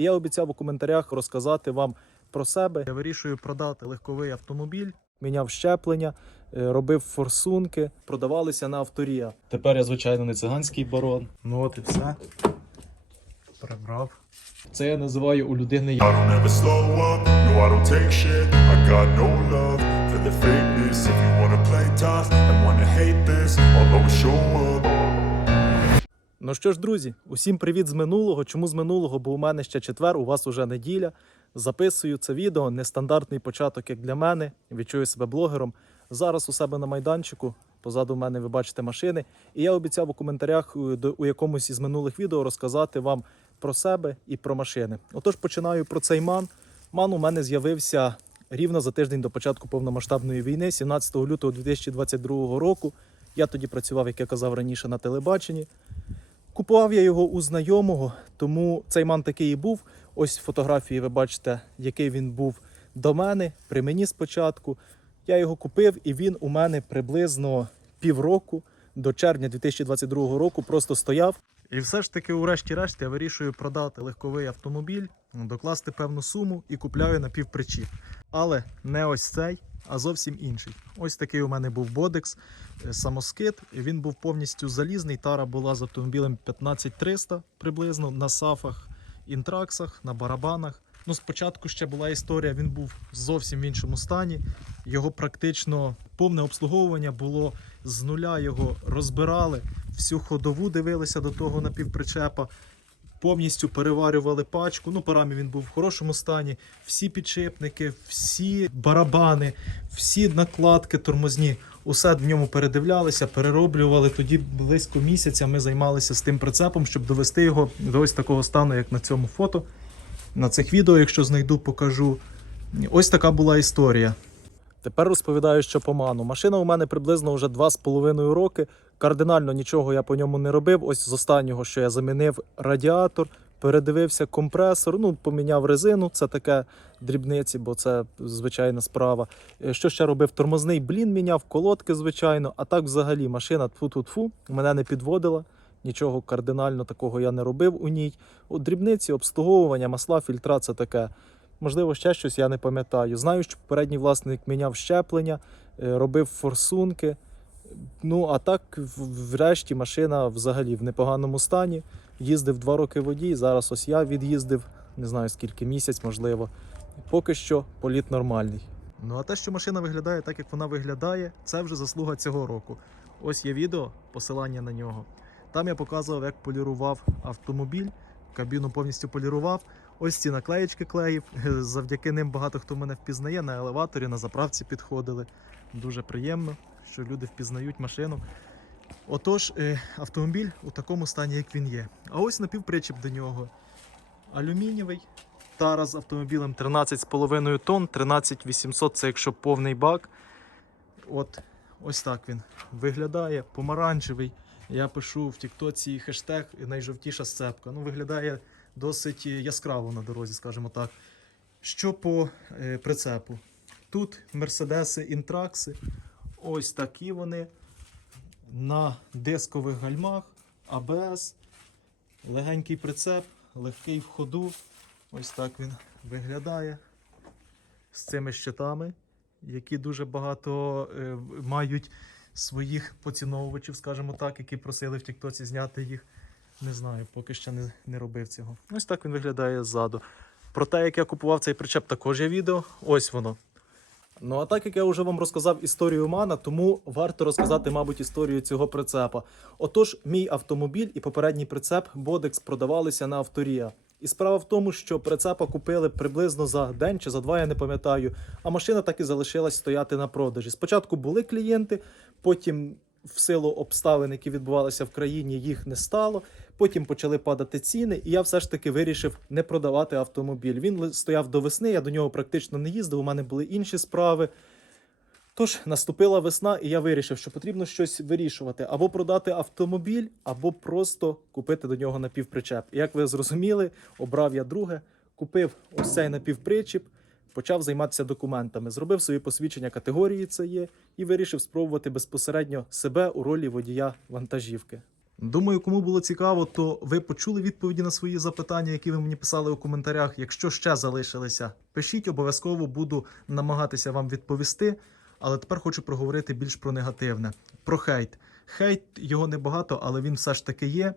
Я обіцяв у коментарях розказати вам про себе. Я вирішую продати легковий автомобіль, міняв щеплення, е, робив форсунки, продавалися на авторія. Тепер я, звичайно, не циганський барон. Ну от і все. Прибрав. Це я називаю у людини I Ну що ж, друзі, усім привіт з минулого. Чому з минулого? Бо у мене ще четвер, у вас уже неділя. Записую це відео, нестандартний початок, як для мене. Відчую себе блогером. Зараз у себе на майданчику. Позаду мене ви бачите машини. І я обіцяв у коментарях у- якомусь із минулих відео розказати вам про себе і про машини. Отож, починаю про цей ман. Ман у мене з'явився рівно за тиждень до початку повномасштабної війни, 17 лютого 2022 року. Я тоді працював, як я казав раніше, на телебаченні. Купував я його у знайомого, тому цей ман такий і був. Ось фотографії ви бачите, який він був до мене, при мені спочатку. Я його купив, і він у мене приблизно півроку до червня 2022 року просто стояв. І все ж таки, урешті-решт, я вирішую продати легковий автомобіль, докласти певну суму і купляю напівпричіп. Але не ось цей, а зовсім інший. Ось такий у мене був Бодекс е, самоскид. Він був повністю залізний. Тара була з автомобілем 15300 приблизно на сафах, інтраксах, на барабанах. Ну, спочатку ще була історія, він був зовсім в іншому стані. Його практично повне обслуговування було з нуля. Його розбирали, всю ходову дивилися до того напівпричепа, повністю переварювали пачку. Ну, парамі він був в хорошому стані. Всі підшипники, всі барабани, всі накладки тормозні. Усе в ньому передивлялися, перероблювали. Тоді близько місяця ми займалися з тим прицепом, щоб довести його до ось такого стану, як на цьому фото. На цих відео, якщо знайду, покажу. Ось така була історія. Тепер розповідаю, що по ману. Машина у мене приблизно вже 2,5 роки. Кардинально нічого я по ньому не робив. Ось з останнього, що я замінив радіатор, передивився компресор, ну, поміняв резину, це таке дрібниці, бо це звичайна справа. Е, Що ще робив? Тормозний блін міняв, колодки, звичайно. А так взагалі машина тфу-ту-тфу, мене не підводила. Нічого кардинально такого я не робив у ній. От дрібниці, обслуговування, масла, фільтра це таке. Можливо, ще щось я не пам'ятаю. Знаю, що попередній власник міняв щеплення, е, робив форсунки. Ну, а так, врешті, машина взагалі в непоганому стані. Їздив два роки водій. Зараз ось я від'їздив, не знаю скільки місяць, можливо. Поки що політ нормальний. Ну а те, що машина виглядає так, як вона виглядає, це вже заслуга цього року. Ось є відео, посилання на нього. Там я показував, як полірував автомобіль, кабіну повністю полірував. Ось ці наклеєчки клеїв. Завдяки ним багато хто мене впізнає на елеваторі, на заправці підходили. Дуже приємно, що люди впізнають машину. Отож, е, автомобіль у такому стані, як він є. А ось напівпричіп до нього. Алюмінієвий. Тара з автомобілем 13,5 тонн, 13800 це якщо повний бак. От ось так він виглядає. Помаранчевий. Я пишу в Тіктоці хештег найжовтіша сцепка. Ну, виглядає досить яскраво на дорозі, скажімо так. Що по е, прицепу? Тут Мерседеси Інтракси. Ось такі вони. На дискових гальмах, АБС, легенький прицеп, легкий в ходу. Ось так він виглядає з цими щитами, які дуже багато е, мають своїх поціновувачів, скажімо так, які просили в Тіктоці зняти їх. Не знаю, поки ще не, не робив цього. Ось так він виглядає ззаду. Про те, як я купував цей причеп, також є відео. Ось воно. Ну а так як я вже вам розказав історію Мана, тому варто розказати, мабуть, історію цього прицепа. Отож, мій автомобіль і попередній прицеп Бодекс продавалися на авторія. І справа в тому, що прицепа купили приблизно за день чи за два, я не пам'ятаю. А машина так і залишилась стояти на продажі. Спочатку були клієнти, потім в силу обставин, які відбувалися в країні, їх не стало. Потім почали падати ціни, і я все ж таки вирішив не продавати автомобіль. Він стояв до весни, я до нього практично не їздив. У мене були інші справи. Тож наступила весна, і я вирішив, що потрібно щось вирішувати: або продати автомобіль, або просто купити до нього напівпричеп. І як ви зрозуміли, обрав я друге, купив ось цей напівпричіп, почав займатися документами, зробив собі посвідчення категорії це є, і вирішив спробувати безпосередньо себе у ролі водія вантажівки. Думаю, кому було цікаво, то ви почули відповіді на свої запитання, які ви мені писали у коментарях. Якщо ще залишилися, пишіть, обов'язково буду намагатися вам відповісти. Але тепер хочу проговорити більш про негативне, про хейт. Хейт його небагато, але він все ж таки є.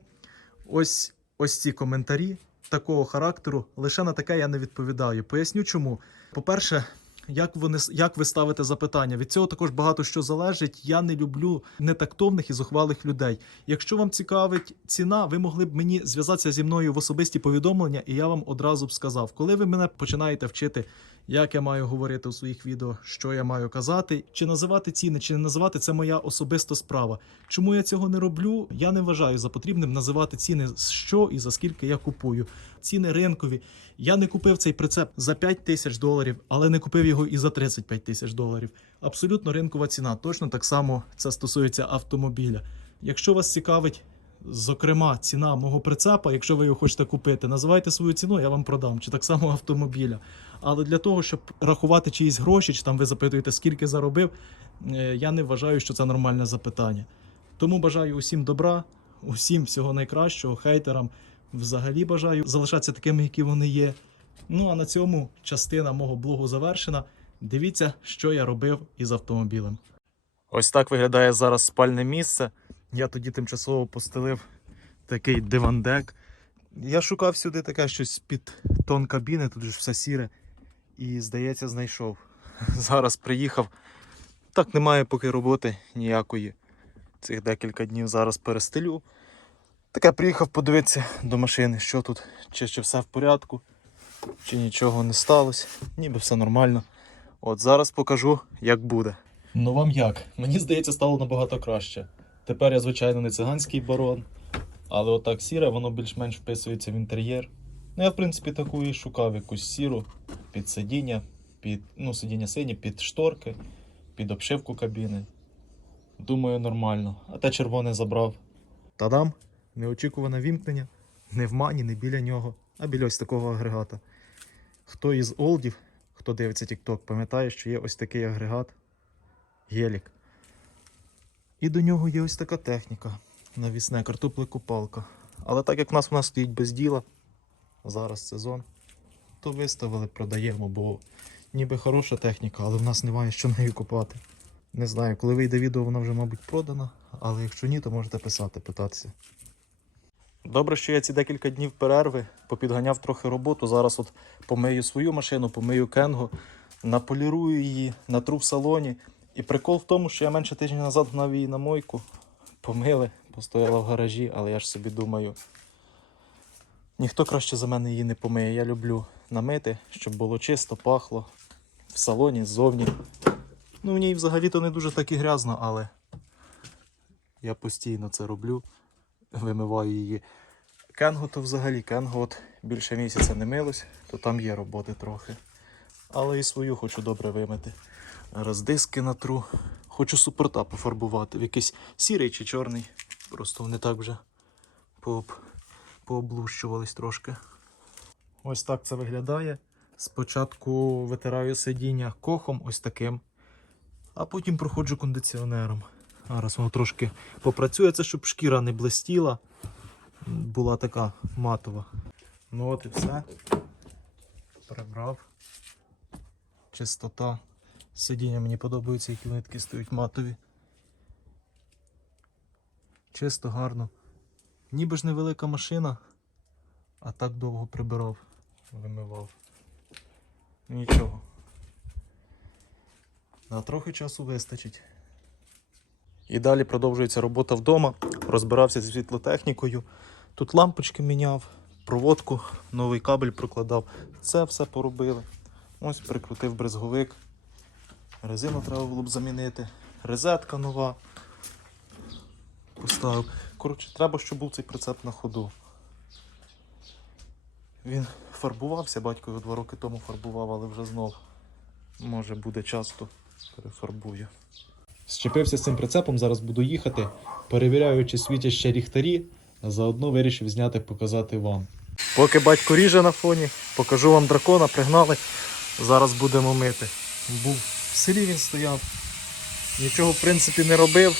Ось ось ці коментарі такого характеру. Лише на таке я не відповідаю. Поясню чому. По-перше, як вони як ви ставите запитання? Від цього також багато що залежить. Я не люблю нетактовних і зухвалих людей. Якщо вам цікавить ціна, ви могли б мені зв'язатися зі мною в особисті повідомлення, і я вам одразу б сказав, коли ви мене починаєте вчити, як я маю говорити у своїх відео, що я маю казати, чи називати ціни, чи не називати це моя особиста справа. Чому я цього не роблю? Я не вважаю за потрібним називати ціни, що і за скільки я купую. Ціни ринкові. Я не купив цей прицеп за 5 тисяч доларів, але не купив його і за 35 тисяч доларів. Абсолютно ринкова ціна. Точно так само це стосується автомобіля. Якщо вас цікавить, зокрема, ціна мого прицепа, якщо ви його хочете купити, називайте свою ціну, я вам продам, чи так само автомобіля. Але для того, щоб рахувати чиїсь гроші, чи там ви запитуєте, скільки заробив, е, я не вважаю, що це нормальне запитання. Тому бажаю усім добра, усім всього найкращого, хейтерам. Взагалі бажаю залишатися такими, які вони є. Ну а на цьому частина мого блогу завершена. Дивіться, що я робив із автомобілем. Ось так виглядає зараз спальне місце. Я тоді тимчасово постелив такий дивандек. Я шукав сюди таке щось під тон кабіни, тут ж все сіре. І, здається, знайшов. Зараз приїхав. Так, немає поки роботи ніякої. Цих декілька днів зараз перестелю. Таке приїхав подивитися до машини, що тут, чи, чи все в порядку, чи нічого не сталося, ніби все нормально. От зараз покажу, як буде. Ну вам як? Мені здається, стало набагато краще. Тепер я, звичайно, не циганський барон, але отак сіре, воно більш-менш вписується в інтер'єр. Ну, я, в принципі, таку і шукав якусь сіру під сидіння, під ну, сидіння сині, під шторки, під обшивку кабіни. Думаю, нормально. А те червоне забрав. Та-дам! Неочікуване вімкнення. Не в мані, не біля нього, а біля ось такого агрегата. Хто із олдів, хто дивиться TikTok, пам'ятає, що є ось такий агрегат гелік. І до нього є ось така техніка. Навісне картоплекопалка. Але так як в нас вона стоїть без діла, зараз сезон, то виставили, продаємо, бо ніби хороша техніка, але в нас немає що нею купати. Не знаю, коли вийде відео, вона вже, мабуть, продана, але якщо ні, то можете писати, питатися. Добре, що я ці декілька днів перерви попідганяв трохи роботу. Зараз от помию свою машину, помию кенго, наполірую її, натру в салоні. І прикол в тому, що я менше тижня назад гнав її на мойку, помили, постояла в гаражі, але я ж собі думаю, ніхто краще за мене її не помиє. Я люблю намити, щоб було чисто, пахло в салоні, ззовні. Ну, в ній взагалі-то не дуже так і грязно, але я постійно це роблю. Вимиваю її. Кенго то взагалі, кенго от більше місяця не милось, то там є роботи трохи. Але і свою хочу добре вимити. Раз диски натру. Хочу супорта пофарбувати. В якийсь сірий чи чорний. Просто вони так вже пооб... пооблущувались трошки. Ось так це виглядає. Спочатку витираю сидіння кохом ось таким, а потім проходжу кондиціонером. Зараз воно трошки попрацює, це щоб шкіра не блистіла. Була така матова. Ну от і все. Прибрав. Чистота. Сидіння мені подобається, які вони такі стоять матові. Чисто, гарно. Ніби ж невелика машина, а так довго прибирав, вимивав. Нічого. На трохи часу вистачить. І далі продовжується робота вдома. Розбирався зі світлотехнікою. Тут лампочки міняв, проводку, новий кабель прокладав. Це все поробили. Ось прикрутив брезговик. Резину треба було б замінити. Резетка нова. Поставив. Коротше, треба, щоб був цей прицеп на ходу. Він фарбувався, батько його два роки тому фарбував, але вже знов. Може буде часто перефарбую. Щепився з цим прицепом, зараз буду їхати. Перевіряю, чи світять ріхтарі, заодно вирішив зняти, показати вам. Поки батько ріже на фоні, покажу вам дракона, пригнали. Зараз будемо мити. Був в селі він стояв. Нічого, в принципі, не робив.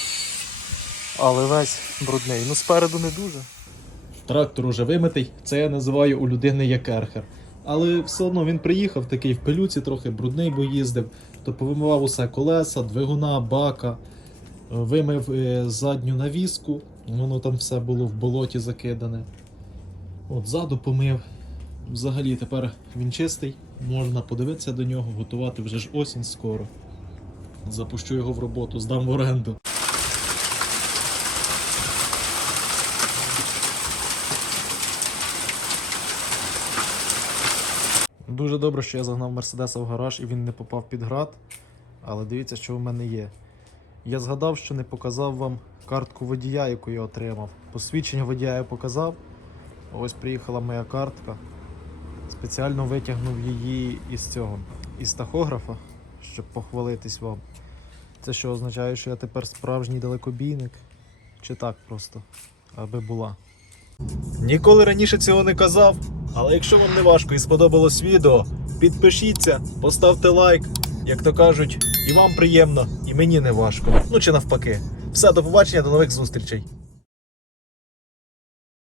але весь брудний. Ну спереду не дуже. Трактор уже вимитий, це я називаю у людини як ерхер. Але все одно він приїхав такий в пилюці, трохи брудний, бо їздив. То повимивав усе колеса, двигуна, бака, вимив е, задню навіску, воно там все було в болоті закидане. От ззаду помив. Взагалі тепер він чистий, можна подивитися до нього, готувати вже ж осінь скоро. Запущу його в роботу, здам в оренду. Дуже добре, що я загнав Мерседеса в гараж і він не попав під град. Але дивіться, що в мене є. Я згадав, що не показав вам картку водія, яку я отримав. Посвідчення водія я показав. Ось приїхала моя картка. Спеціально витягнув її із цього, із тахографа, щоб похвалитись вам. Це що означає, що я тепер справжній далекобійник? Чи так просто, аби була. Ніколи раніше цього не казав, але якщо вам не важко і сподобалось відео, підпишіться, поставте лайк. Як то кажуть, і вам приємно, і мені не важко. Ну чи навпаки. Все, до побачення, до нових зустрічей.